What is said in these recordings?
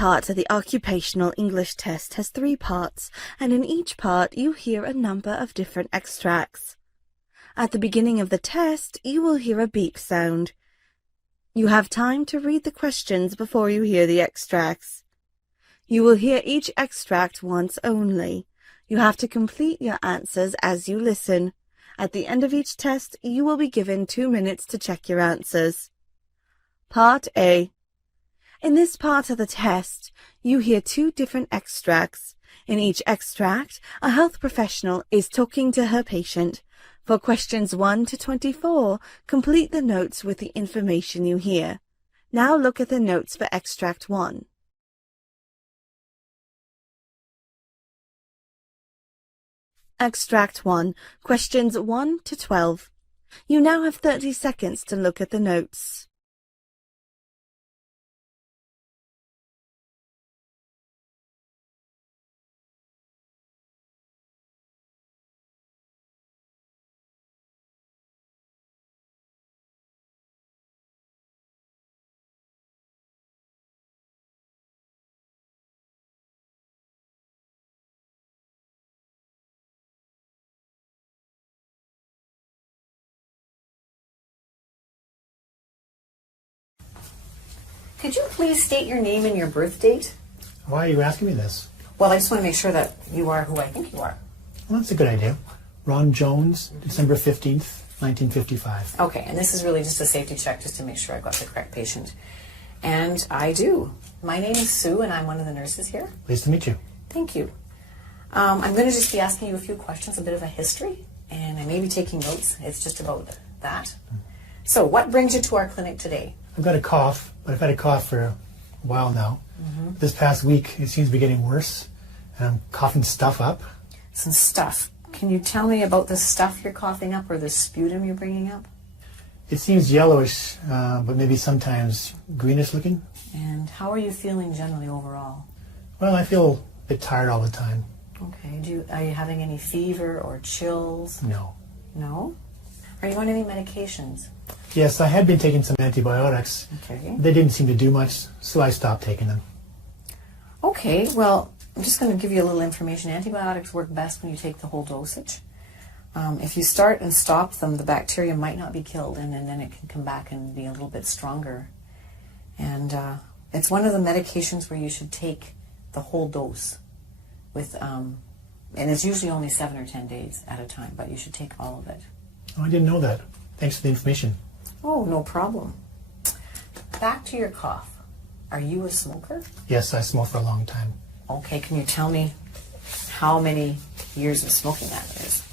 part of the occupational English test has 3 parts, and in each part you hear a number of different extracts. At the beginning of the test, you will hear a beep sound. You have time to read the questions before you hear the extracts. You will hear each extract once only. You have to complete your answers as you listen. At the end of each test, you will be given 2 minutes to check your answers. Part A. In this part of the test, you hear 2 different extracts. In each extract, a health professional is talking to her patient. For questions 1 to 24, complete the notes with the information you hear. Now look at the notes for extract 1. Extract 1, questions 1 to 12. You now have 30 seconds to look at the notes. Could you please state your name and your birth date? Why are you asking me this? Well, I just want to make sure that you are who I think you are. Well, that's a good idea. Ron Jones, December 15th, 1955. Okay, and this is really just a safety check just to make sure I've got the correct patient. And I do. My name is Sue, and I'm one of the nurses here. Pleased to meet you. Thank you. I'm going to just be asking you a few questions, a bit of a history, and I may be taking notes. It's just about that. So, what brings you to our clinic today? I've got a cough, but I've had a cough for a while now. This past week, it seems to be getting worse, and I'm coughing stuff up. Some stuff. Can you tell me about the stuff you're coughing up or the sputum you're bringing up? It seems yellowish, but maybe sometimes greenish looking. And how are you feeling generally overall? Well, I feel a bit tired all the time. Okay. Are you having any fever or chills? No. No? Are you on any medications? Yes, I had been taking some antibiotics. Okay. They didn't seem to do much, so I stopped taking them. Okay, well, I'm just going to give you a little information. Antibiotics work best when you take the whole dosage. If you start and stop them, the bacteria might not be killed, and then it can come back and be a little bit stronger. And it's one of the medications where you should take the whole dose with, and it's usually only 7 or 10 days at a time, but you should take all of it. Oh, I didn't know that. Thanks for the information. Oh, no problem. Back to your cough. Are you a smoker? Yes, I smoked for a long time. Okay, can you tell me how many years of smoking that is?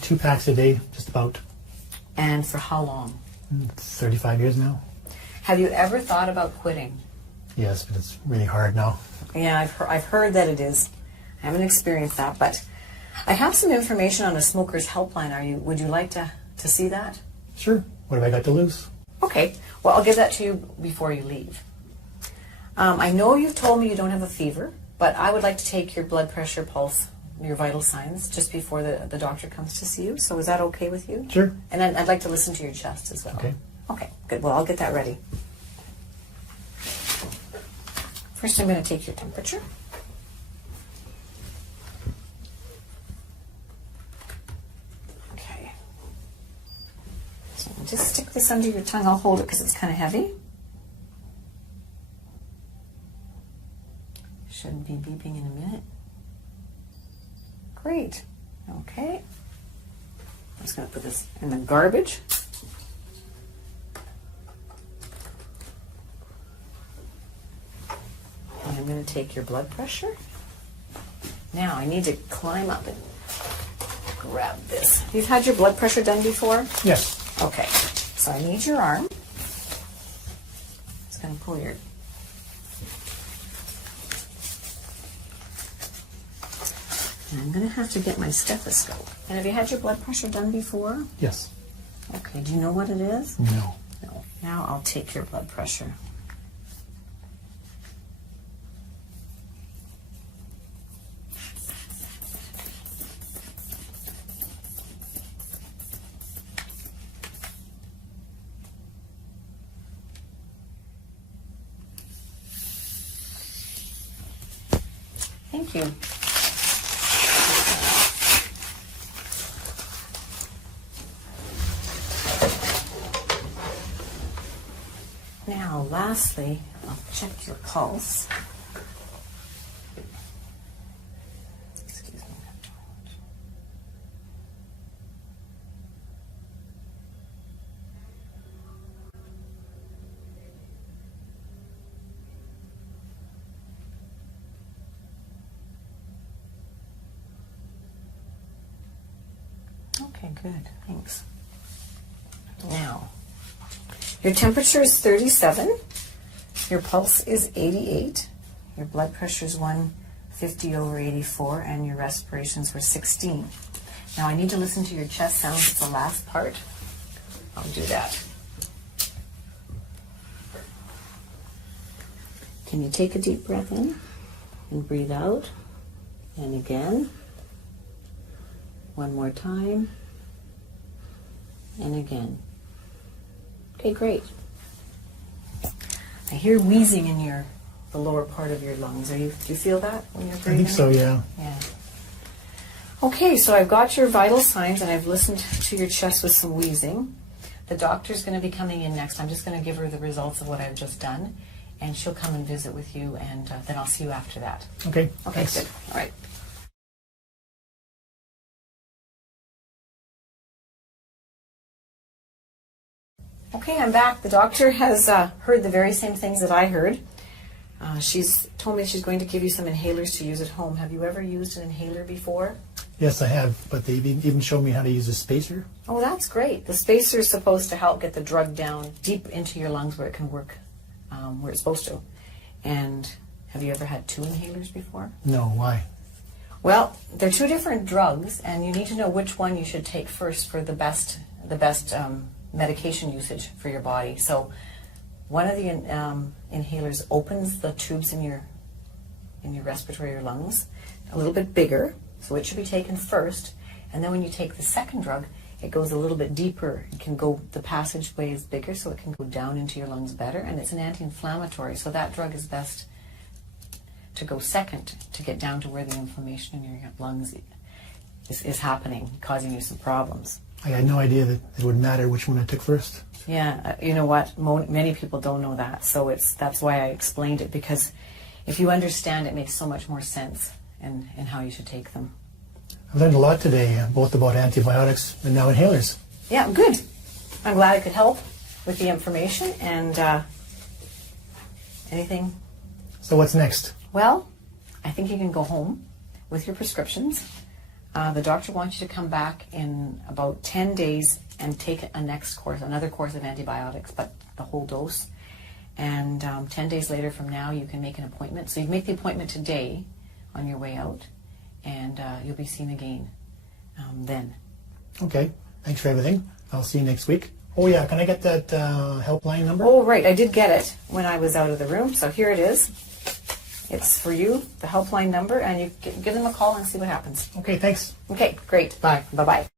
2 packs a day, just about. And for how long? 35 years now. Have you ever thought about quitting? Yes, but it's really hard now. Yeah, I've heard that it is. I haven't experienced that, but I have some information on a smoker's helpline. Would you like to see that? Sure. What have I got to lose? Okay. Well, I'll give that to you before you leave. I know you've told me you don't have a fever, but I would like to take your blood pressure, pulse, your vital signs just before the doctor comes to see you. So is that okay with you? Sure. And then I'd like to listen to your chest as well. Okay. Okay, good. Well, I'll get that ready. First, I'm going to take your temperature. Okay. So just stick this under your tongue. I'll hold it because it's kind of heavy. Shouldn't be beeping in a minute. Great. Okay. I'm just going to put this in the garbage. And I'm going to take your blood pressure. Now I need to climb up and grab this. You've had your blood pressure done before? Yes. Okay. So I need your arm. Just going to pull your... And I'm going to have to get my stethoscope. And have you had your blood pressure done before? Yes. Okay. Do you know what it is? No. No. Now I'll take your blood pressure. you. Now, lastly, I'll check your pulse. Excuse me. Okay, good. Thanks. Now, your temperature is 37, your pulse is 88, your blood pressure is 150/84, and your respirations were 16. Now I need to listen to your chest sounds. It's the last part. I'll do that. Can you take a deep breath in and breathe out? And again. One more time. And again. Okay, great. I hear wheezing in the lower part of your lungs. Do you feel that when you're breathing? I think so, yeah. Yeah. Okay, so I've got your vital signs and I've listened to your chest with some wheezing. The doctor's going to be coming in next. I'm just going to give her the results of what I've just done, and she'll come and visit with you, and then I'll see you after that. Okay, Okay, thanks. good. All right. Okay, I'm back. The doctor has heard the very same things that I heard. She's told me she's going to give you some inhalers to use at home. Have you ever used an inhaler before? Yes, I have, but they even showed me how to use a spacer. Oh, that's great. The spacer is supposed to help get the drug down deep into your lungs where it can work where it's supposed to. And have you ever had 2 inhalers before? No, why? Well, they're 2 different drugs, and you need to know which one you should take first for the best medication usage for your body. So one of the inhalers opens the tubes in your respiratory lungs a little bit bigger, so it should be taken first. And then when you take the second drug, it goes a little bit deeper. It can go, the passageway is bigger, so it can go down into your lungs better, and it's an anti-inflammatory, so that drug is best to go second to get down to where the inflammation in your lungs is happening, causing you some problems. I had no idea that it would matter which one I took first. Yeah, you know what? Many people don't know that, so that's why I explained it, because if you understand, it makes so much more sense in how you should take them. I learned a lot today, both about antibiotics and now inhalers. Yeah, good. I'm glad I could help with the information, and anything. So what's next? Well, I think you can go home with your prescriptions. The doctor wants you to come back in about 10 days and take another course of antibiotics, but the whole dose. And 10 days later from now, you can make an appointment. So you make the appointment today on your way out, and you'll be seen again then. Okay, thanks for everything. I'll see you next week. Oh yeah, can I get that helpline number? Oh, right, I did get it when I was out of the room, so here it is. It's for you, the helpline number, and you give them a call and see what happens. Okay, thanks. Okay, great. Bye. Bye-bye.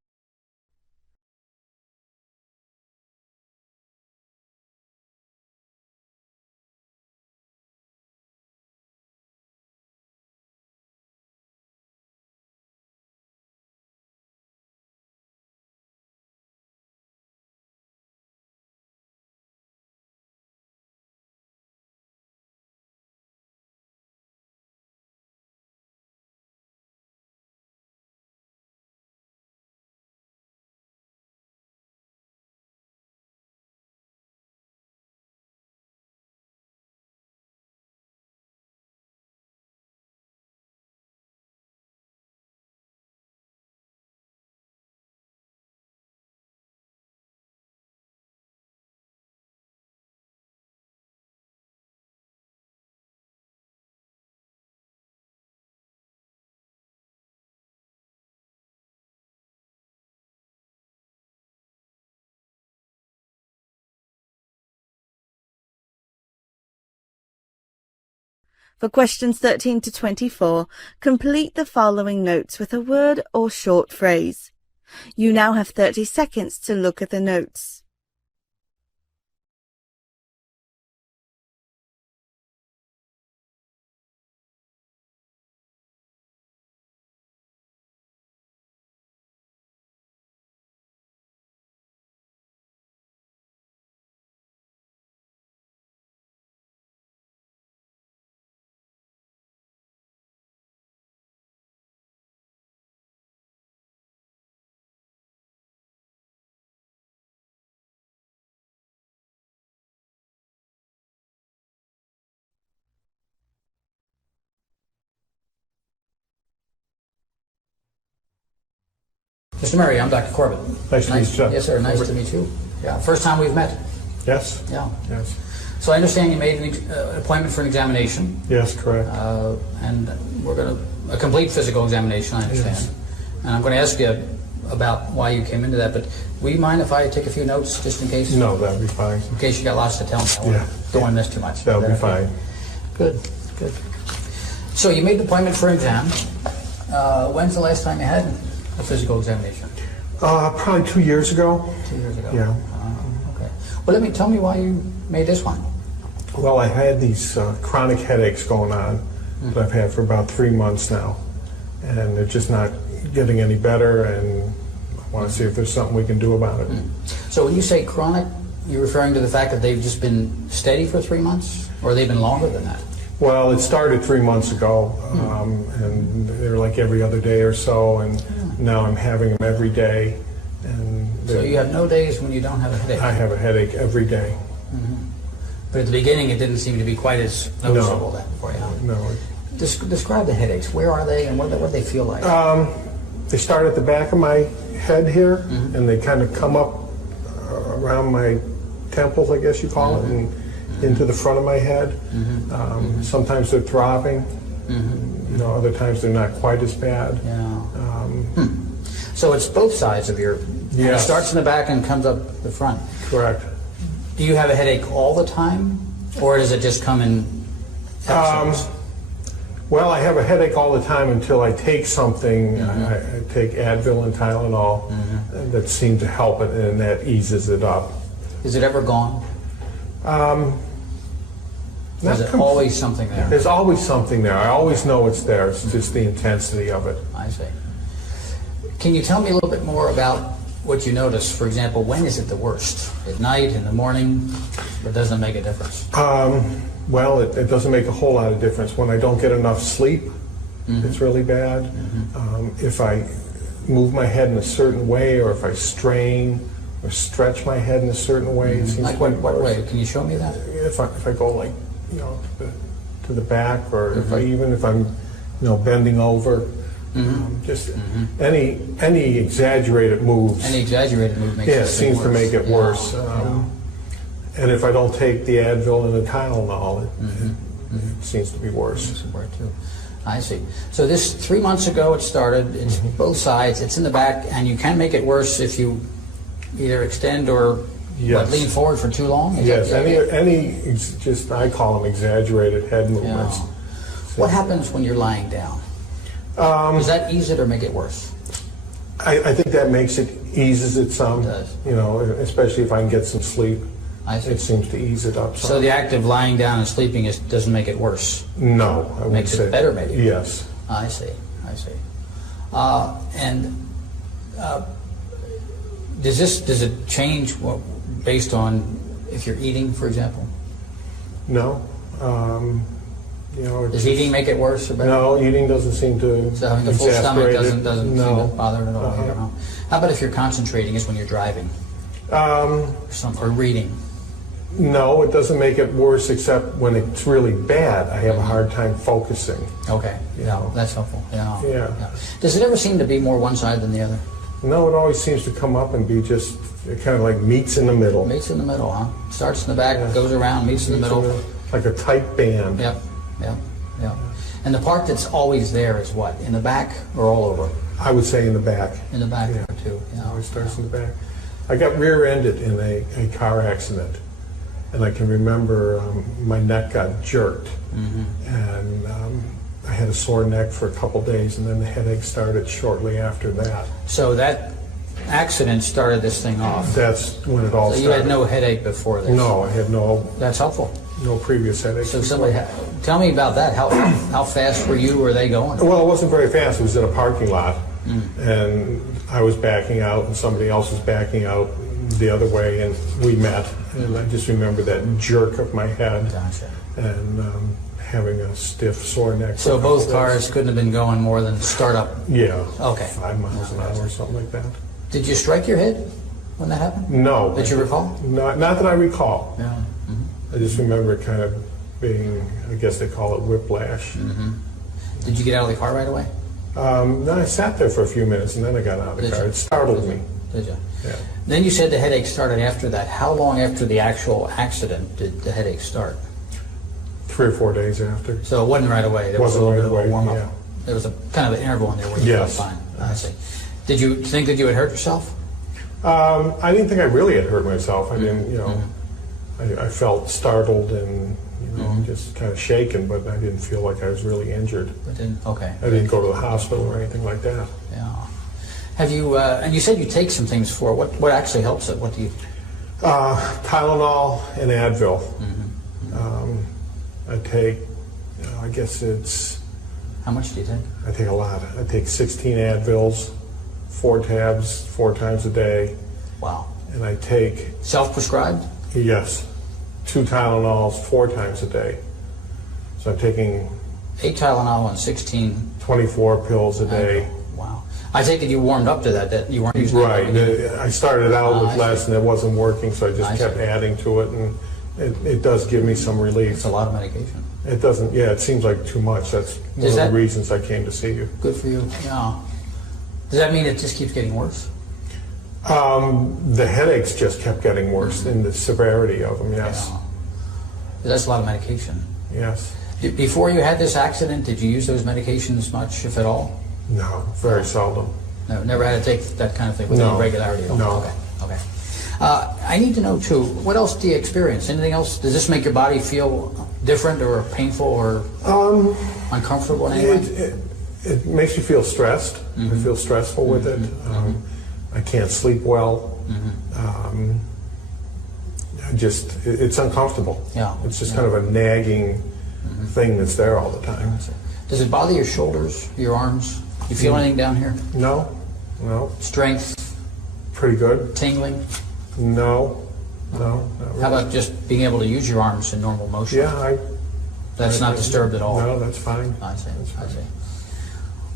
For questions 13 to 24, complete the following notes with a word or short phrase. You now have 30 seconds to look at the notes. Mr. Murray, I'm Dr. Corbett. Nice to meet you. Yes, sir. Nice to meet you. Yeah, first time we've met. Yes. Yeah. Yes. So I understand you made an appointment for an examination. Yes, correct. And we're going to, a complete physical examination, I understand. Yes. And I'm going to ask you about why you came into that, but will you mind if I take a few notes just in case? No, that'd be fine. In case you got lots to tell me. Yeah. Don't want to miss too much. That'll be Okay. fine. Good, good. So you made an appointment for an exam. When's the last time you had a physical examination? Probably 2 years ago. 2 years ago. Yeah. Okay. Well, tell me why you made this one. Well, I had these chronic headaches going on that I've had for about 3 months now, and they're just not getting any better, and I want to see if there's something we can do about it. So when you say chronic, you're referring to the fact that they've just been steady for 3 months, or they've been longer than that? Well, it started 3 months ago, and they were like every other day or so, and now I'm having them every day. And So you have no days when you don't have a headache? I have a headache every day. But at the beginning, it didn't seem to be quite as noticeable then for you. No. Describe the headaches. Where are they, and what do they feel like? They start at the back of my head here, and they kind of come up around my temples, I guess you call it, and into the front of my head. Sometimes they're throbbing. Other times they're not quite as bad. Yeah. So it's both sides of your... Yes. It starts in the back and comes up the front. Correct. Do you have a headache all the time, or does it just come in episodes? Well, I have a headache all the time until I take something. I take Advil and Tylenol that seem to help it, and that eases it up. Is it ever gone? Is it always something there? There's always something there. I always know it's there. It's just the intensity of it. I see. Can you tell me a little bit more about what you notice? For example, when is it the worst? At night, in the morning? Or doesn't it make a difference? Well, it doesn't make a whole lot of difference. When I don't get enough sleep, it's really bad. If I move my head in a certain way, or if I strain or stretch my head in a certain way, it seems Like to be what worse. way? Can you show me that? If I go like, to the back, or if I'm bending over, just any exaggerated moves. Any exaggerated move makes it seems worse. to make it Yeah. worse. And if I don't take the Advil and the Tylenol, it seems to be worse. Makes it worse too. I see. So this 3 months ago it started. It's both sides. It's in the back, and you can make it worse if you either extend or Yes. lean forward for too long. Is Yes, that- just I call them exaggerated head movements. Yeah. What happens when you're lying down? Does that ease it or make it worse? I think that eases it some. It does. Especially if I can get some sleep. I see. It seems to ease it up some. So the act of lying down and sleeping doesn't make it worse. No, I wouldn't Makes it say. better, maybe. Yes. I see. Does it change based on if you're eating, for example? No. Does eating make it worse or better? No, eating doesn't seem to So having a full stomach exasperate it. doesn't seem No. to bother it at all. You know? How about if you're concentrating? Is when you're driving or reading? No, it doesn't make it worse, except when it's really bad. I have a hard time focusing. Okay, yeah, that's helpful. Yeah. Yeah. Does it ever seem to be more one side than the other? No, it always seems to come up and be just it kind of like meets in the middle. Meets in the middle, huh? Starts in the back, goes around, meets in the middle. Like a tight band. Yep. And the part that's always there is what? In the back or all over? I would say in the back. In the back Yeah. there too. It always starts in the back. I got rear-ended in a car accident, and I can remember my neck got jerked, and I had a sore neck for a couple days, and then the headache started shortly after that. So that accident started this thing off. That's when it all So started. you had no headache before this? No, I had no That's helpful. previous headaches. So tell me about that. How fast were you? Were they going? Well, it wasn't very fast. It was in a parking lot, and I was backing out, and somebody else was backing out the other way, and we met. And I just remember that jerk of my head, Gotcha. and having a stiff, sore neck. for So a couple both days. cars couldn't have been going more than start up. Yeah. Okay. 5 miles an hour or something like that. Did you strike your head when that happened? No. That you recall? Not that I recall. Yeah. I just remember it kind of being, I guess they call it whiplash. Did you get out of the car right away? Then I sat there for a few minutes, and then I got out of the Did car. you? It startled me. Did you? Yeah. Then you said the headache started after that. How long after the actual accident did the headache start? 3 or 4 days after. So it wasn't right away. There was a Wasn't little right bit of away, a warm up. yeah. There was a kind of an interval in there where you Yes. felt fine. I see. Did you think that you had hurt yourself? I didn't think I really had hurt myself. I didn't, I felt startled and, just kind of shaken, but I didn't feel like I was really injured. But then, okay. I didn't go to the hospital or anything like that. Yeah. Have you? And you said you take some things for it. What actually helps it? What do you? Tylenol and Advil. I take, I guess it's, How much do you take? I take a lot. I take 16 Advils, 4 tabs, 4 times a day, Wow. and I take, Self-prescribed? yes, 2 Tylenols 4 times a day. So I'm taking 8 Tylenol and 16. 24 pills a day. Wow. I take it you warmed up to that. That you weren't using Right. I started out I with see. less and it wasn't working, so I just I kept see. adding to it, and it does give me some relief. It's a lot of medication. It doesn't, yeah, it seems like too much. That's one Does of that- the reasons I came to see you. Good for you. Yeah. Does that mean it just keeps getting worse? The headaches just kept getting worse in the severity of them, yes. Yeah. That's a lot of medication. Yes. Before you had this accident, did you use those medications much, if at all? No, very seldom. No, never had to take that kind of thing with No. any regularity at all? No. Okay, okay. I need to know, too, what else do you experience? Anything else? Does this make your body feel different or painful or uncomfortable in any way? It makes you feel stressed. I feel stressful with it. I can't sleep well. It's uncomfortable. Yeah. It's just kind of a nagging thing that's there all the time. Does it bother your shoulders, your arms? You feel anything down here? No, Strength, pretty good. tingling? No, not really. How about just being able to use your arms in normal motion? Yeah, That's not disturbed at all? No, that's fine. I see, That's I fine. see.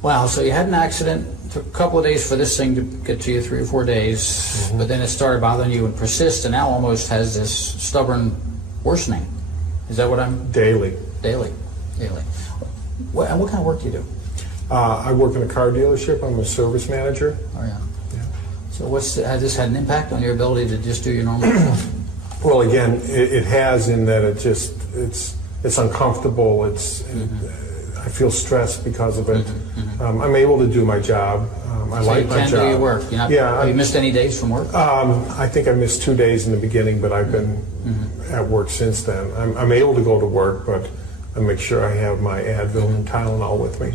Wow, so you had an accident, took a couple of days for this thing to get to you, 3 or 4 days, but then it started bothering you and persist, and now almost has this stubborn worsening. Is that what I'm... Daily. Daily. What kind of work do you do? I work in a car dealership. I'm a service manager. Oh, yeah. Yeah. So has this had an impact on your ability to just do your normal stuff? Well, again, it has in that it's uncomfortable. I feel stressed because of it. I'm able to do my job. I like my job. So you can do your work? Have you missed any days from work? I think I missed 2 days in the beginning, but I've been at work since then. I'm able to go to work, but I make sure I have my Advil and Tylenol with me.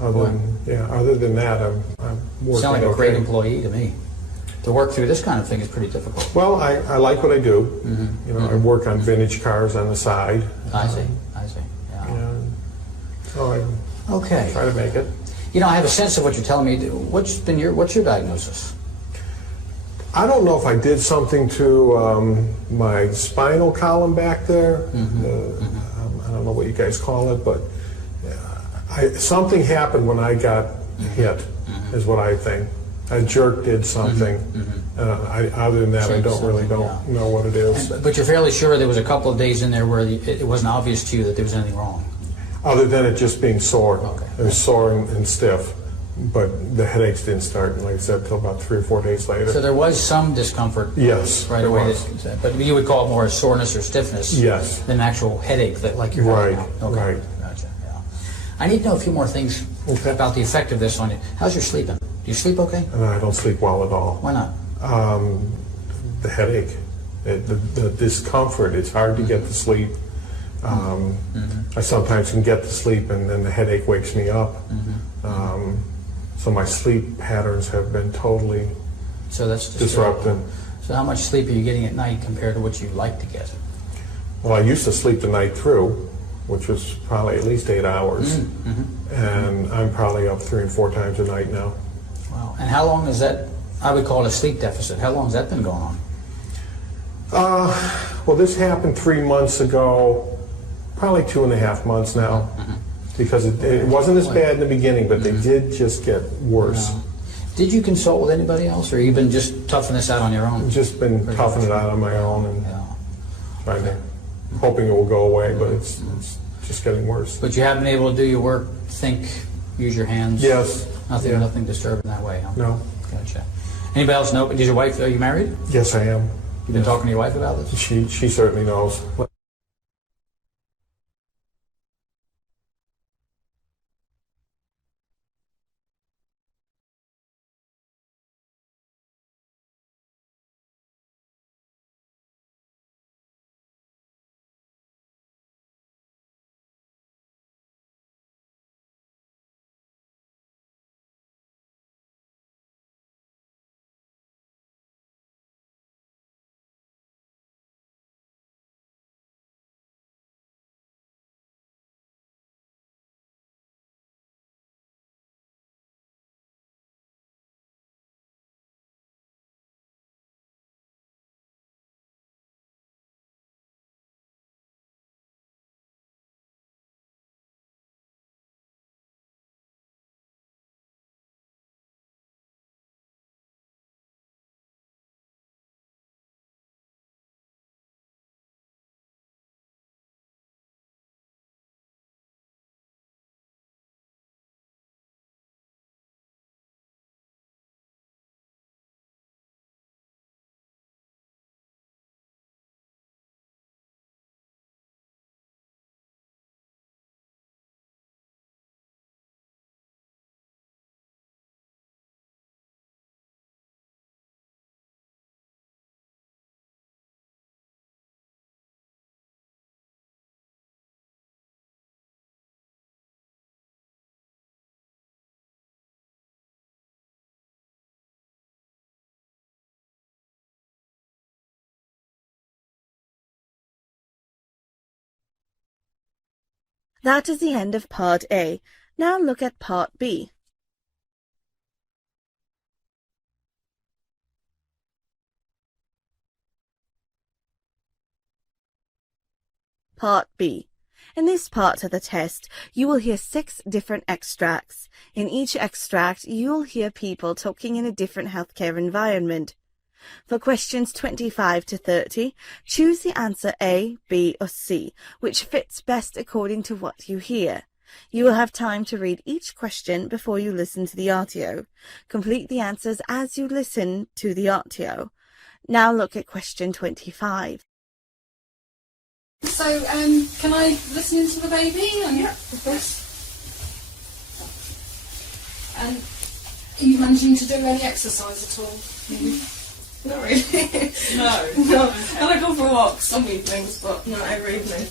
Other than that, I'm working. You sound like a okay. great employee to me. To work through this kind of thing is pretty difficult. Well, I like what I do. I work on vintage cars on the side. I see. Yeah. And so I Okay. try to make it. I have a sense of what you're telling me. What's your diagnosis? I don't know if I did something to my spinal column back there. I don't know what you guys call it, but something happened when I got hit, is what I think. A jerk did something. Other than that, I don't know what it is. But you're fairly sure there was a couple of days in there where it wasn't obvious to you that there was anything wrong. Other than it just being sore. Okay. It was sore and stiff. But the headaches didn't start, like I said, until about 3 or 4 days later. So there was some discomfort. Yes, Right there away. was. But you would call it more a soreness or stiffness. Yes. Than actual headache that like you're having Right, now. Okay. right. Gotcha. Yeah. I need to know a few more things about the effect of this on you. How's your sleeping? Do you sleep okay? And I don't sleep well at all. Why not? The headache, the discomfort, it's hard to get to sleep. I sometimes can get to sleep and then the headache wakes me up. So my sleep patterns have been totally So that's disrupted. So how much sleep are you getting at night compared to what you'd like to get? Well, I used to sleep the night through, which was probably at least 8 hours. And I'm probably up 3 and 4 times a night now. Wow. And how long is that? I would call it a sleep deficit. How long has that been going on? Well, this happened 3 months ago, probably 2.5 months now. Because it wasn't as bad in the beginning, but they did just get worse. Did you consult with anybody else, or you been just toughing this out on your own? Just been toughing it out on my own and trying to, hoping it will go away, but it's just getting worse. But you have been able to do your work, think, use your hands? Yes. Nothing disturbing that way, huh? No. Gotcha. Anybody else know? Is your wife, are you married? Yes, I am. You've been talking to your wife about this? She certainly knows. That is the end of Part A. Now look at Part B. Part B. In this part of the test, you will hear 6 different extracts. In each extract, you will hear people talking in a different healthcare environment. For questions 25 to 30, choose the answer A, B, or C, which fits best according to what you hear. You will have time to read each question before you listen to the audio. Complete the answers as you listen to the audio. Now look at question 25. So, can I listen into the baby? Yeah, of course. And are you managing to do any exercise at all? Not really. No. And I go for walks some evenings, but not every evening.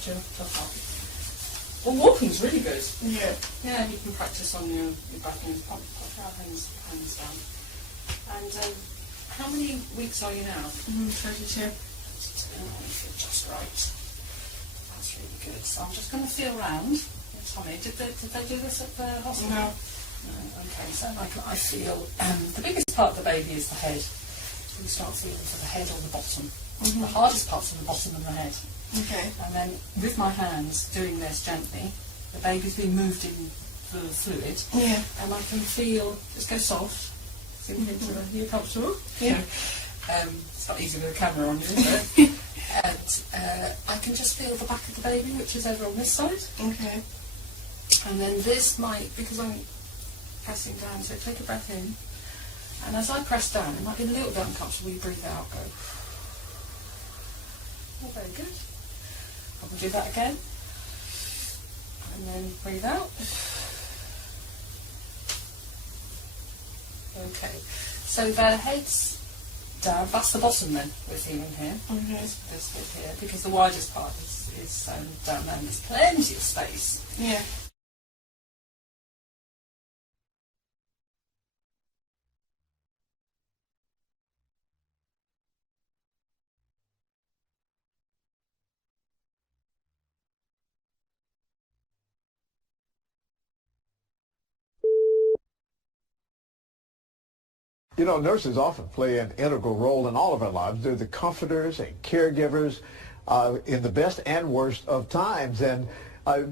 Well, walking's really good. Yeah. Yeah, and you can practice on your back and pop your hands down. And how many weeks are you now? 32. Just right. That's really good. So I'm just going to feel around. Tommy, did they do this at the hospital? No. No. Okay, so I feel the biggest part of the baby is the head. So you start feeling for the head or the bottom. The hardest parts are the bottom and the head. Okay. And then with my hands doing this gently, the baby's being moved in the fluid. Yeah. And I can feel, just go soft. You're comfortable? Yeah. It's not easy with a camera on you, is it? And I can just feel the back of the baby, which is over on this side. Okay. And then this might, because I'm pressing down, so take a breath in. And as I press down, it might be a little bit uncomfortable. You breathe out, go. Oh, very good. I will do that again. And then breathe out. Okay. So the head's down. That's the bottom then we're feeling here. Okay. This bit here, because the widest part is down there. And there's plenty of space. Yeah. You know, nurses often play an integral role in all of our lives. They're the comforters and caregivers in the best and worst of times. And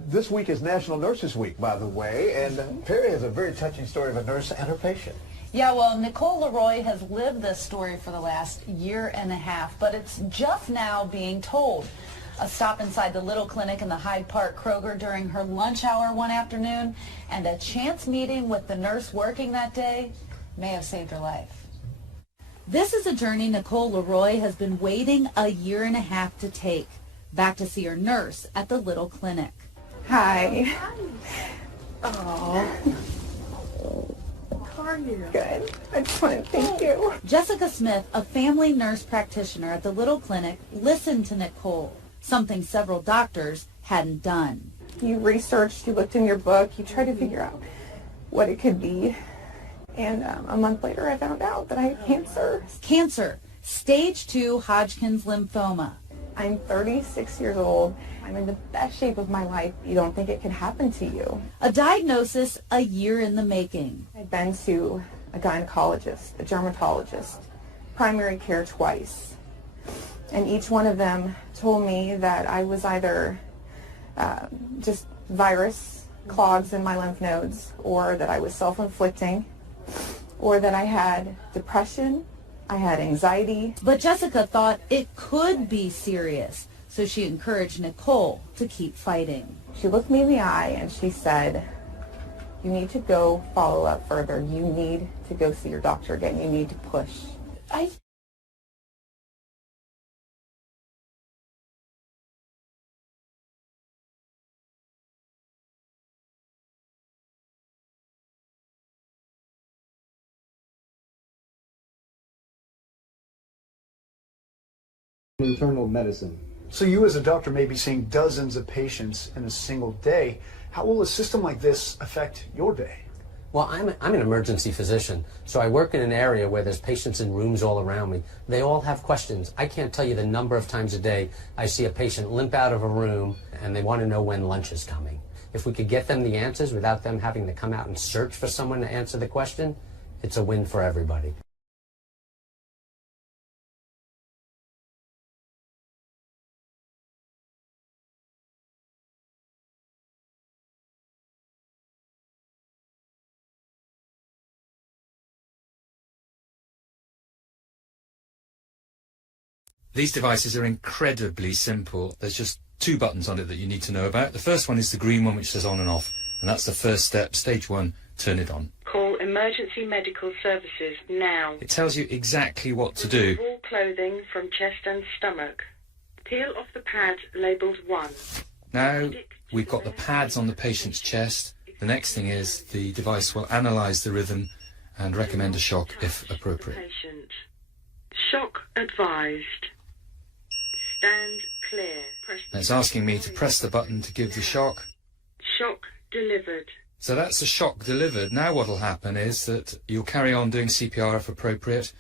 this week is National Nurses Week, by the way. And Perry has a very touching story of a nurse and her patient. Yeah, well, Nicole Leroy has lived this story for the last year and a half, but it's just now being told. A stop inside the Little Clinic in the Hyde Park Kroger during her lunch hour one afternoon, and a chance meeting with the nurse working that day may have saved her life. This is a journey Nicole Leroy has been waiting a year and a half to take, back to see her nurse at the Little Clinic. Hi. Oh. How are you? Good. I just want to thank you. Jessica Smith, a family nurse practitioner at the Little Clinic, listened to Nicole, something several doctors hadn't done. You researched, you looked in your book, you tried to figure out what it could be. And a month later, I found out that I had cancer. Cancer, stage 2 Hodgkin's lymphoma. I'm 36 years old. I'm in the best shape of my life. You don't think it could happen to you. A diagnosis a year in the making. I've been to a gynecologist, a dermatologist, primary care twice. And each one of them told me that I was either just virus clogs in my lymph nodes, or that I was self-inflicting, or that I had depression, I had anxiety. But Jessica thought it could be serious, so she encouraged Nicole to keep fighting. She looked me in the eye and she said, you need to go follow up further. You need to go see your doctor again. You need to push. Internal medicine. So you as a doctor may be seeing dozens of patients in a single day. How will a system like this affect your day? Well, I'm an emergency physician, so I work in an area where there's patients in rooms all around me. They all have questions. I can't tell you the number of times a day I see a patient limp out of a room and they want to know when lunch is coming. If we could get them the answers without them having to come out and search for someone to answer the question, it's a win for everybody. These devices are incredibly simple. There's just 2 buttons on it that you need to know about. The first one is the green one which says on and off, and that's the first step. Stage 1, turn it on. Call emergency medical services now. It tells you exactly what to do. Remove all clothing from chest and stomach. Peel off the pad labelled 1. Now we've got the pads on the patient's chest. The next thing is the device will analyse the rhythm and recommend a shock if appropriate. Patient. Shock advised. Stand clear. And it's asking me to press the button to give the shock. Shock delivered. So that's the shock delivered. Now what will happen is that you'll carry on doing CPR if appropriate,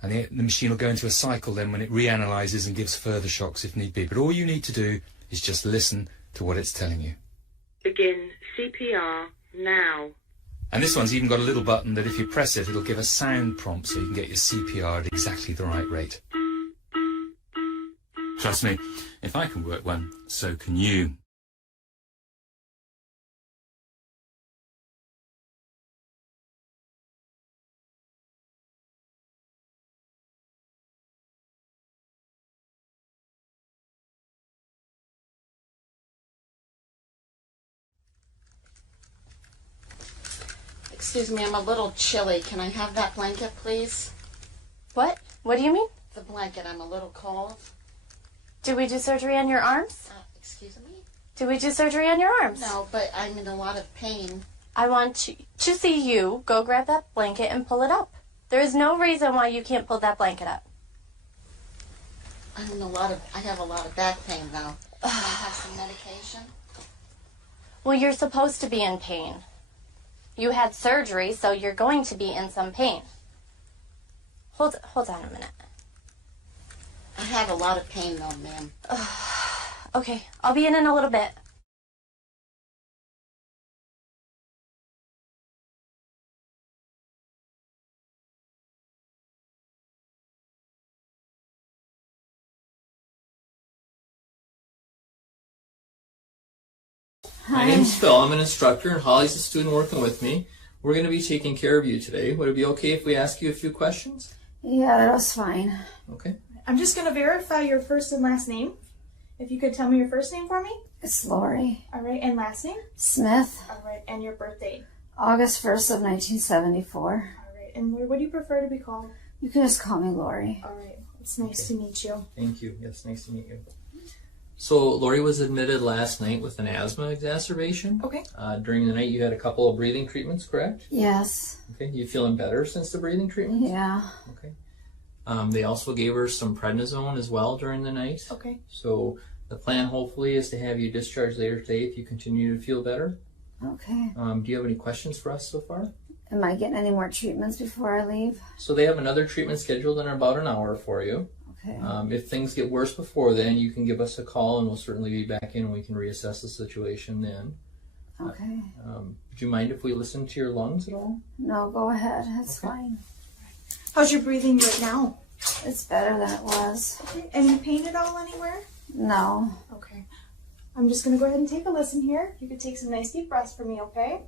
and the machine will go into a cycle then when it reanalyses and gives further shocks if need be. But all you need to do is just listen to what it's telling you. Begin CPR now. And this one's even got a little button that if you press it, it'll give a sound prompt so you can get your CPR at exactly the right rate. Trust me, if I can work one, so can you. Excuse me, I'm a little chilly. Can I have that blanket, please? What? What do you mean? The blanket. I'm a little cold. Did we do surgery on your arms? Excuse me? Did we do surgery on your arms? No, but I'm in a lot of pain. I want to see you go grab that blanket and pull it up. There is no reason why you can't pull that blanket up. I have a lot of back pain, though. Can I have some medication? Well, you're supposed to be in pain. You had surgery, so you're going to be in some pain. Hold on a minute. I have a lot of pain, though, ma'am. Okay, I'll be in a little bit. My name's Phil. I'm an instructor, and Holly's a student working with me. We're going to be taking care of you today. Would it be okay if we ask you a few questions? Yeah, that's fine. Okay. I'm just going to verify your first and last name. If you could tell me your first name for me. It's Lori. All right, and last name? Smith. All right, and your birthday? August 1st of 1974. All right, and what do you prefer to be called? You can just call me Lori. All right, it's nice to meet you. Thank you. Yes, nice to meet you. So Lori was admitted last night with an asthma exacerbation. Okay. During the night you had a couple of breathing treatments, correct? Yes. Okay. You feeling better since the breathing treatments? Yeah. Okay. They also gave her some prednisone as well during the night. Okay. So the plan hopefully is to have you discharged later today if you continue to feel better. Okay. Do you have any questions for us so far? Am I getting any more treatments before I leave? So they have another treatment scheduled in about an hour for you. Okay. If things get worse before then, you can give us a call and we'll certainly be back in and we can reassess the situation then. Okay. Would you mind if we listen to your lungs at all? No, go ahead. That's fine. How's your breathing right now? It's better than it was. Okay. Any pain at all anywhere? No. Okay. I'm just going to go ahead and take a listen here. You could take some nice deep breaths for me, okay?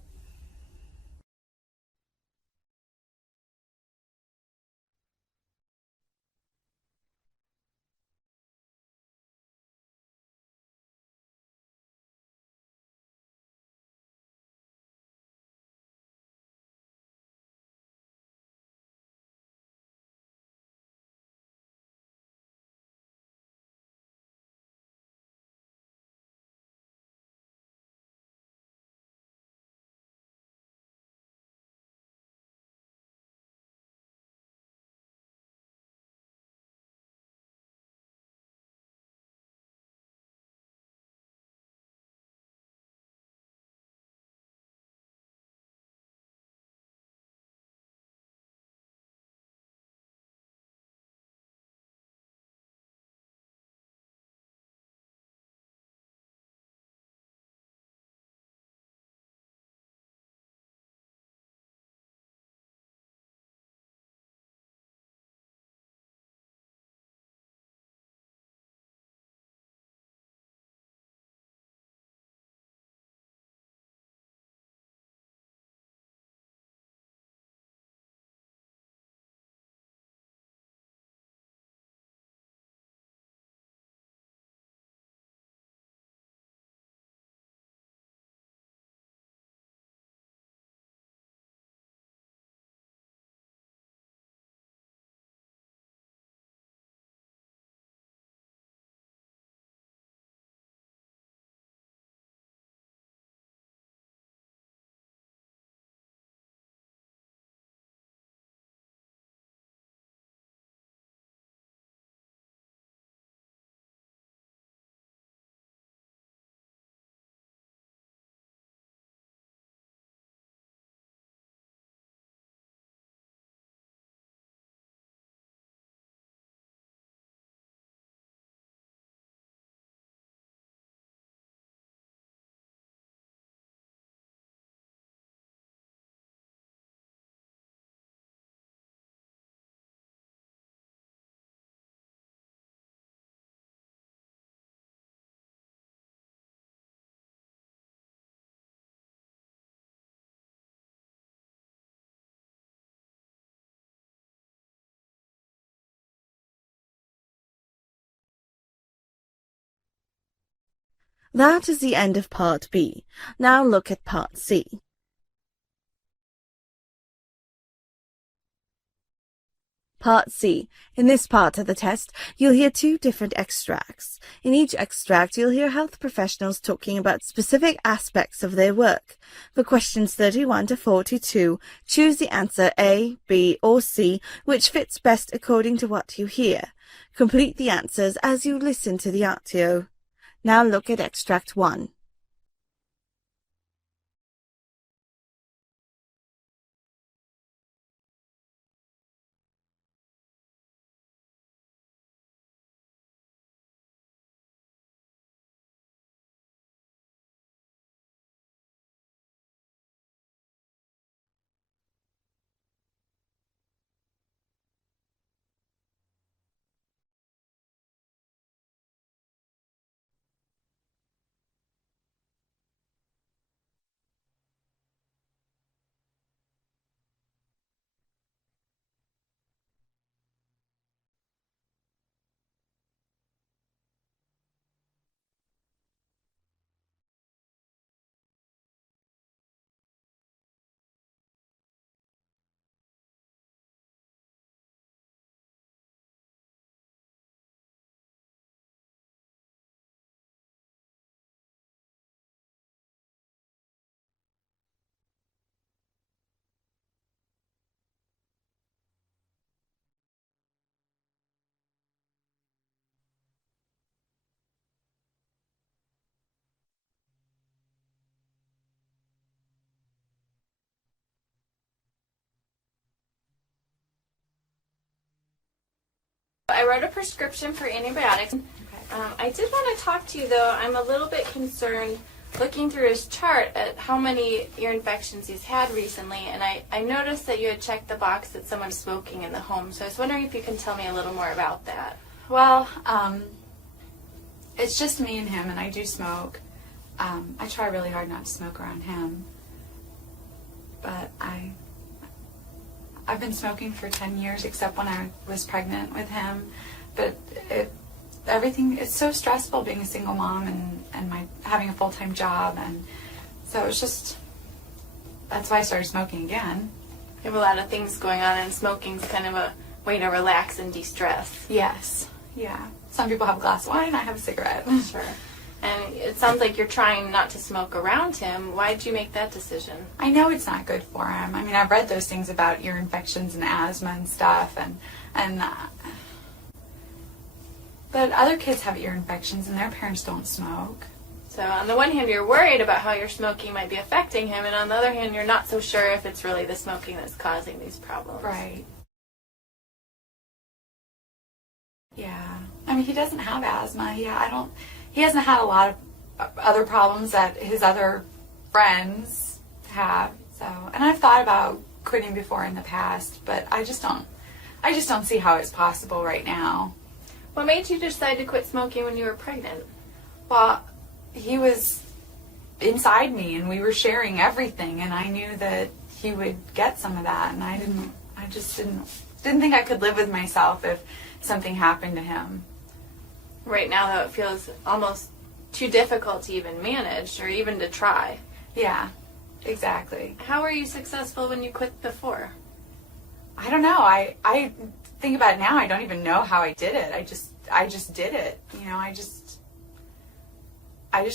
That is the end of Part B. Now look at Part C. Part C. In this part of the test, you'll hear two different extracts. In each extract, you'll hear health professionals talking about specific aspects of their work. For questions 31 to 42, choose the answer A, B, or C, which fits best according to what you hear. Complete the answers as you listen to the audio. Now look at Extract 1. I wrote a prescription for antibiotics. I did want to talk to you, though. I'm a little bit concerned looking through his chart at how many ear infections he's had recently, and I noticed that you had checked the box that someone's smoking in the home, so I was wondering if you can tell me a little more about that. Well, it's just me and him, and I do smoke. I try really hard not to smoke around him, but I've been smoking for 10 years, except when I was pregnant with him, but it's so stressful being a single mom and having a full-time job, and so it's just, that's why I started smoking again. You have a lot of things going on, and smoking's kind of a way to relax and de-stress. Yes, yeah. Some people have a glass of wine, I have a cigarette. Sure. And it sounds like you're trying not to smoke around him. Why did you make that decision? I know it's not good for him. I mean, I've read those things about ear infections and asthma and stuff, but other kids have ear infections and their parents don't smoke. So on the one hand, you're worried about how your smoking might be affecting him, and on the other hand, you're not so sure if it's really the smoking that's causing these problems. Right. Yeah. I mean, he doesn't have asthma. He hasn't had a lot of other problems that his other friends have. So, and I've thought about quitting before in the past, but I just don't see how it's possible right now. What made you decide to quit smoking when you were pregnant? Well, he was inside me and we were sharing everything, and I knew that he would get some of that, and I just didn't think I could live with myself if something happened to him. Right now, though, it feels almost too difficult to even manage or even to try. Yeah, exactly. How were you successful when you quit before? I don't know. I think about it now, I don't even know how I did it. I just did it. You know, I just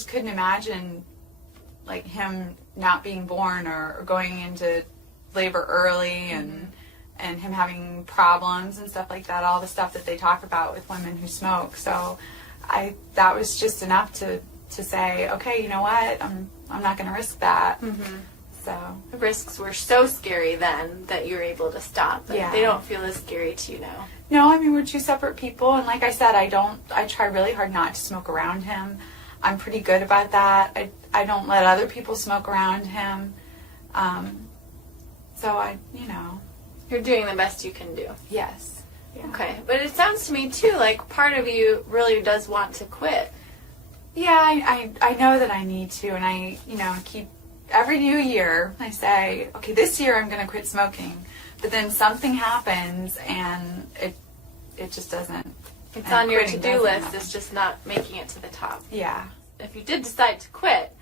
couldn't imagine like him not being born or going into labor early and him having problems and stuff like that, all the stuff that they talk about with women who smoke. So that was just enough to say, okay, you know what, I'm not going to risk that. Mm-hmm. So the risks were so scary then that you were able to stop. But yeah. They don't feel as scary to you now. No, I mean, we're two separate people, and like I said, I try really hard not to smoke around him. I'm pretty good about that. I don't let other people smoke around him. So you're doing the best you can do. Yes. Yeah. Okay, but it sounds to me too like part of you really does want to quit. Yeah, I know that I need to, and I keep every new year I say, okay, this year I'm going to quit smoking, but then something happens and it just doesn't. It's on your to-do list. It's just not making it to the top. Yeah. If you did decide to quit,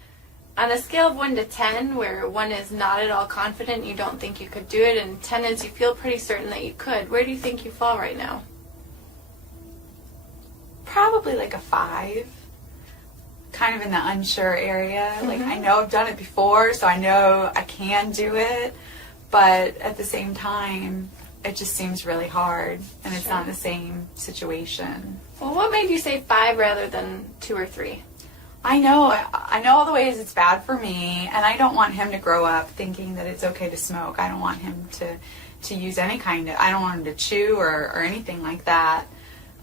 on a scale of 1 to 10, where 1 is not at all confident, you don't think you could do it, and 10 is you feel pretty certain that you could, where do you think you fall right now? Probably like a 5. Kind of in the unsure area. Mm-hmm. Like, I know I've done it before, so I know I can do it, but at the same time, it just seems really hard, and it's not the same situation. Well, what made you say 5 rather than 2 or 3? I know all the ways it's bad for me, and I don't want him to grow up thinking that it's okay to smoke. I don't want him to use any kind of, I don't want him to chew or anything like that.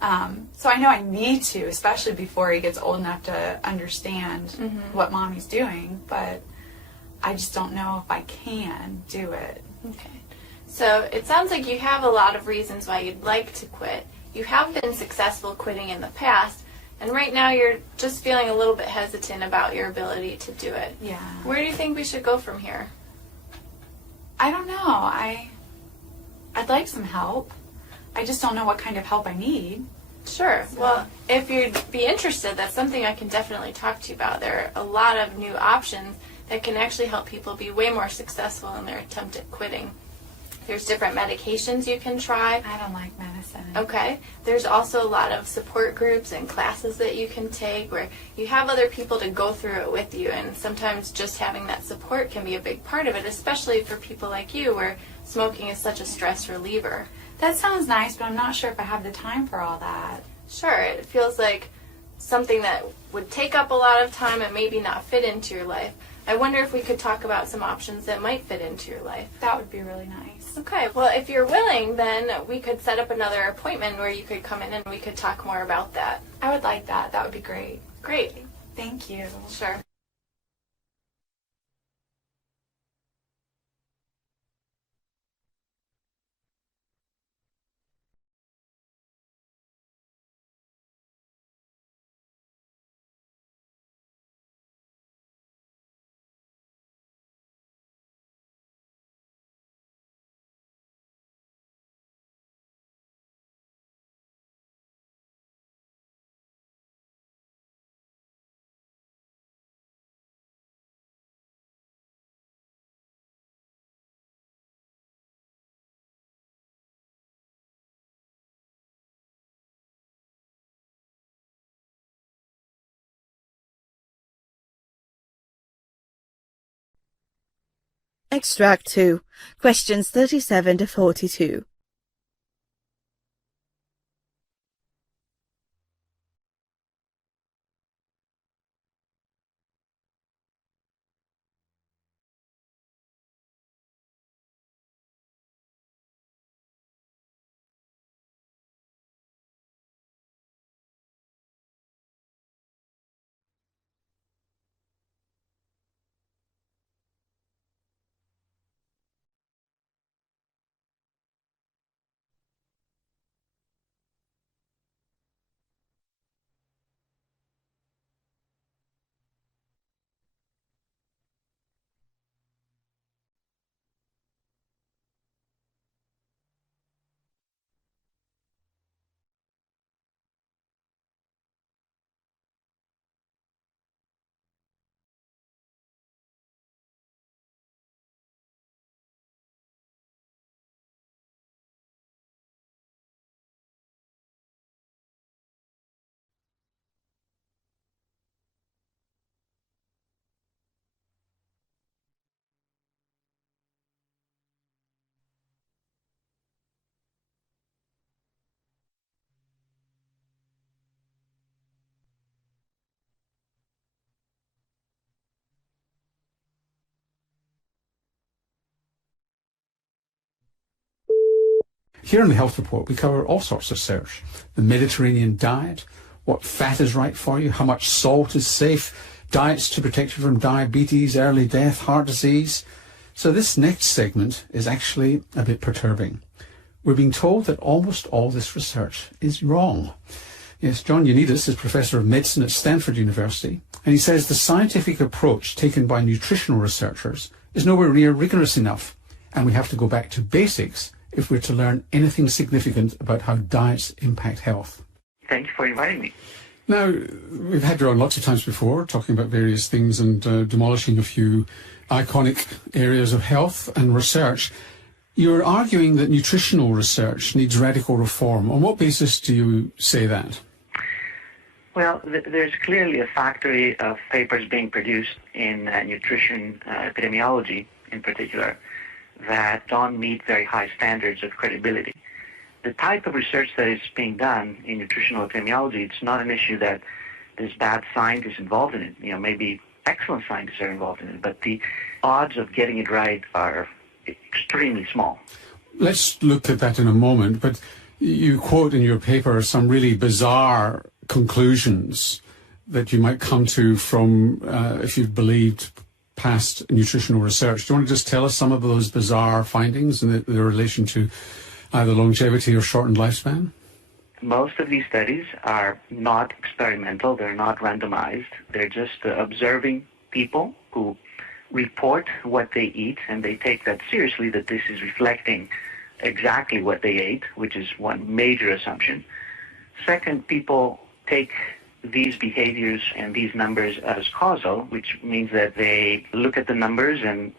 So I know I need to, especially before he gets old enough to understand what mommy's doing, but I just don't know if I can do it. Okay. So it sounds like you have a lot of reasons why you'd like to quit. You have been successful quitting in the past, and right now you're just feeling a little bit hesitant about your ability to do it. Yeah. Where do you think we should go from here? I don't know. I'd like some help. I just don't know what kind of help I need. Sure. Well, if you'd be interested, that's something I can definitely talk to you about. There are a lot of new options that can actually help people be way more successful in their attempt at quitting. There's different medications you can try. I don't like medicine. Okay. There's also a lot of support groups and classes that you can take where you have other people to go through it with you, and sometimes just having that support can be a big part of it, especially for people like you where smoking is such a stress reliever. That sounds nice, but I'm not sure if I have the time for all that. Sure. It feels like something that would take up a lot of time and maybe not fit into your life. I wonder if we could talk about some options that might fit into your life. That would be really nice. Okay, well, if you're willing, then we could set up another appointment where you could come in and we could talk more about that. I would like that. That would be great. Great. Thank you. Sure. Extract 2, questions 37 to 42. Here in the Health Report, we cover all sorts of research. The Mediterranean diet, what fat is right for you, how much salt is safe, diets to protect you from diabetes, early death, heart disease. So this next segment is actually a bit perturbing. We're being told that almost all this research is wrong. Yes, John Ioannidis is Professor of Medicine at Stanford University, and he says the scientific approach taken by nutritional researchers is nowhere near rigorous enough, and we have to go back to basics if we're to learn anything significant about how diets impact health. Thank you for inviting me. Now, we've had you on lots of times before, talking about various things and demolishing a few iconic areas of health and research. You're arguing that nutritional research needs radical reform. On what basis do you say that? Well, there's clearly a factory of papers being produced in nutrition epidemiology in particular that don't meet very high standards of credibility. The type of research that is being done in nutritional epidemiology, it's not an issue that there's bad scientists involved in it. You know, maybe excellent scientists are involved in it, but the odds of getting it right are extremely small. Let's look at that in a moment, but you quote in your paper some really bizarre conclusions that you might come to from if you've believed past nutritional research. Do you want to just tell us some of those bizarre findings and their relation to either longevity or shortened lifespan? Most of these studies are not experimental, they're not randomized, they're just observing people who report what they eat, and they take that seriously, that this is reflecting exactly what they ate, which is one major assumption. Second, people take these behaviors and these numbers as causal, which means that they look at the numbers and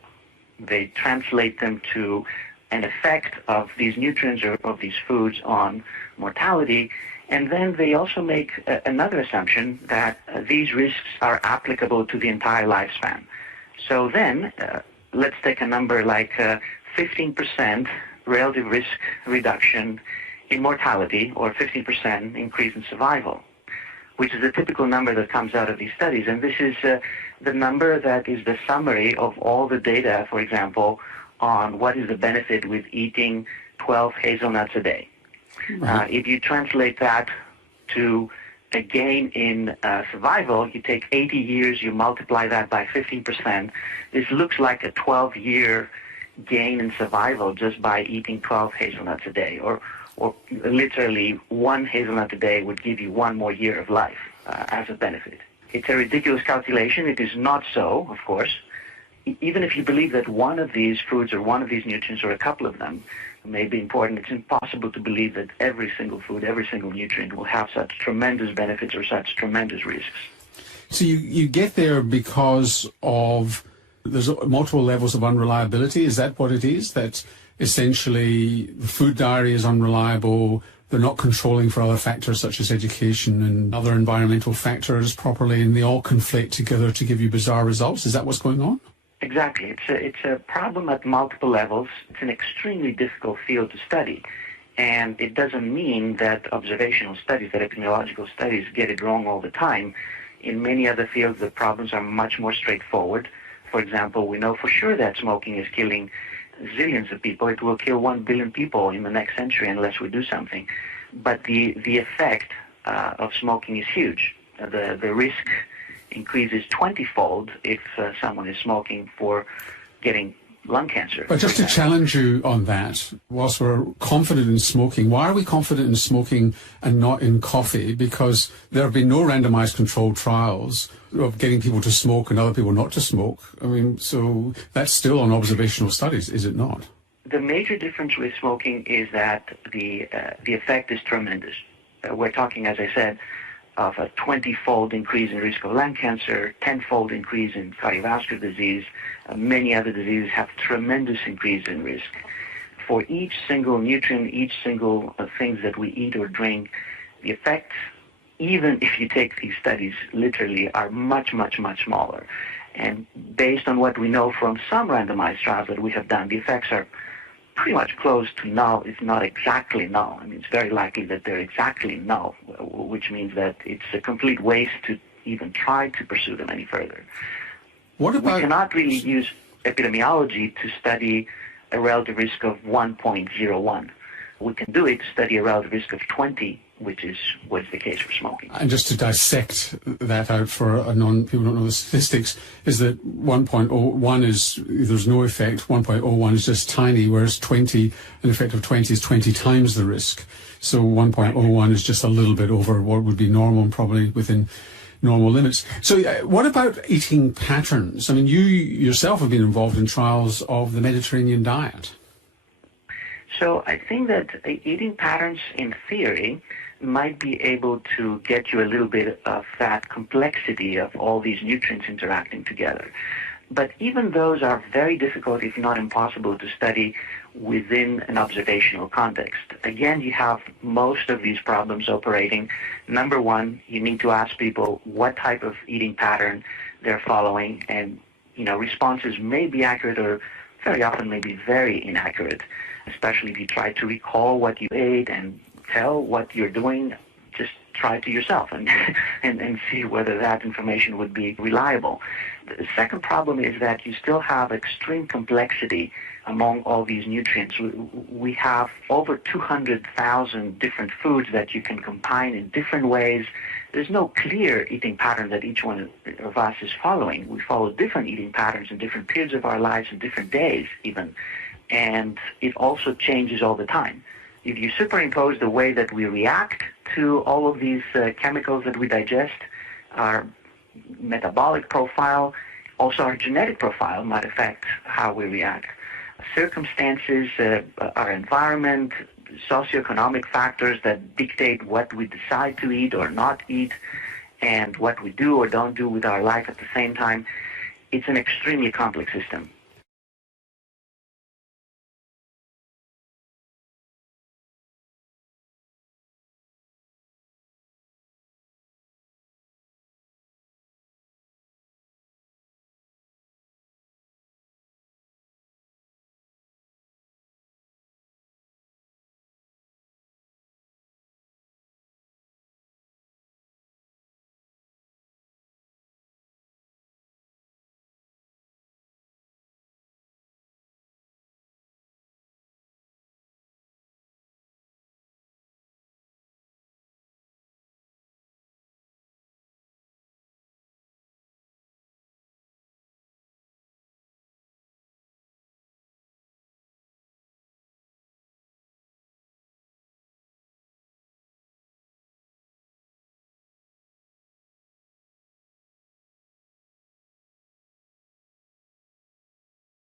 they translate them to an effect of these nutrients or of these foods on mortality. And then they also make another assumption that these risks are applicable to the entire lifespan. So then, let's take a number like 15% relative risk reduction in mortality or 15% increase in survival. which is the typical number that comes out of these studies. And this is the number that is the summary of all the data, for example, on what is the benefit with eating 12 hazelnuts a day. If you translate that to a gain in survival, you take 80 years, you multiply that by 15%. This looks like a 12-year gain in survival just by eating 12 hazelnuts a day, or literally one hazelnut a day would give you one more year of life as a benefit. It's a ridiculous calculation. It is not so, of course. Even if you believe that one of these foods or one of these nutrients or a couple of them may be important, it's impossible to believe that every single food, every single nutrient will have such tremendous benefits or such tremendous risks. So you get there because of there's multiple levels of unreliability. Is that what it is? That essentially the food diary is unreliable, they're not controlling for other factors such as education and other environmental factors properly, and they all conflate together to give you bizarre results? Is that what's going on? Exactly. It's a problem at multiple levels. It's an extremely difficult field to study. And it doesn't mean that observational studies, that epidemiological studies get it wrong all the time. In many other fields, the problems are much more straightforward. For example, we know for sure that smoking is killing zillions of people. It will kill 1 billion people in the next century unless we do something. But the effect of smoking is huge. The risk increases 20-fold if someone is smoking for getting lung cancer. But just to challenge you on that, whilst we're confident in smoking, why are we confident in smoking and not in coffee? Because there have been no randomized controlled trials of getting people to smoke and other people not to smoke. I mean, so that's still on observational studies, is it not? The major difference with smoking is that the effect is tremendous. We're talking, as I said, of a 20-fold increase in risk of lung cancer, 10-fold increase in cardiovascular disease. Many other diseases have tremendous increase in risk. For each single nutrient, each single things that we eat or drink, the effects, even if you take these studies literally, are much, much, much smaller. And based on what we know from some randomized trials that we have done, the effects are pretty much close to null, if not exactly null. I mean, it's very likely that they're exactly null, which means that it's a complete waste to even try to pursue them any further. What about... We cannot really use epidemiology to study a relative risk of 1.01. We can do it to study a relative risk of 20, which is what's the case for smoking. And just to dissect that out for people don't know the statistics, is that 1.01 is, there's no effect, 1.01 is just tiny, whereas 20, an effect of 20 is 20 times the risk. So 1.01 is just a little bit over what would be normal and probably within normal limits. So what about eating patterns? I mean, you yourself have been involved in trials of the Mediterranean diet. So I think that eating patterns, in theory, might be able to get you a little bit of that complexity of all these nutrients interacting together. But even those are very difficult, if not impossible, to study within an observational context. Again, you have most of these problems operating. Number one, you need to ask people what type of eating pattern they're following, and responses may be accurate or very often may be very inaccurate, especially if you try to recall what you ate and tell what you're doing. Just try it to yourself and see whether that information would be reliable. The second problem is that you still have extreme complexity among all these nutrients. We have over 200,000 different foods that you can combine in different ways. There's no clear eating pattern that each one of us is following. We follow different eating patterns in different periods of our lives and different days even. And it also changes all the time. If you superimpose the way that we react to all of these chemicals that we digest, our metabolic profile, also our genetic profile might affect how we react. Circumstances, our environment, socioeconomic factors that dictate what we decide to eat or not eat, and what we do or don't do with our life at the same time. It's an extremely complex system.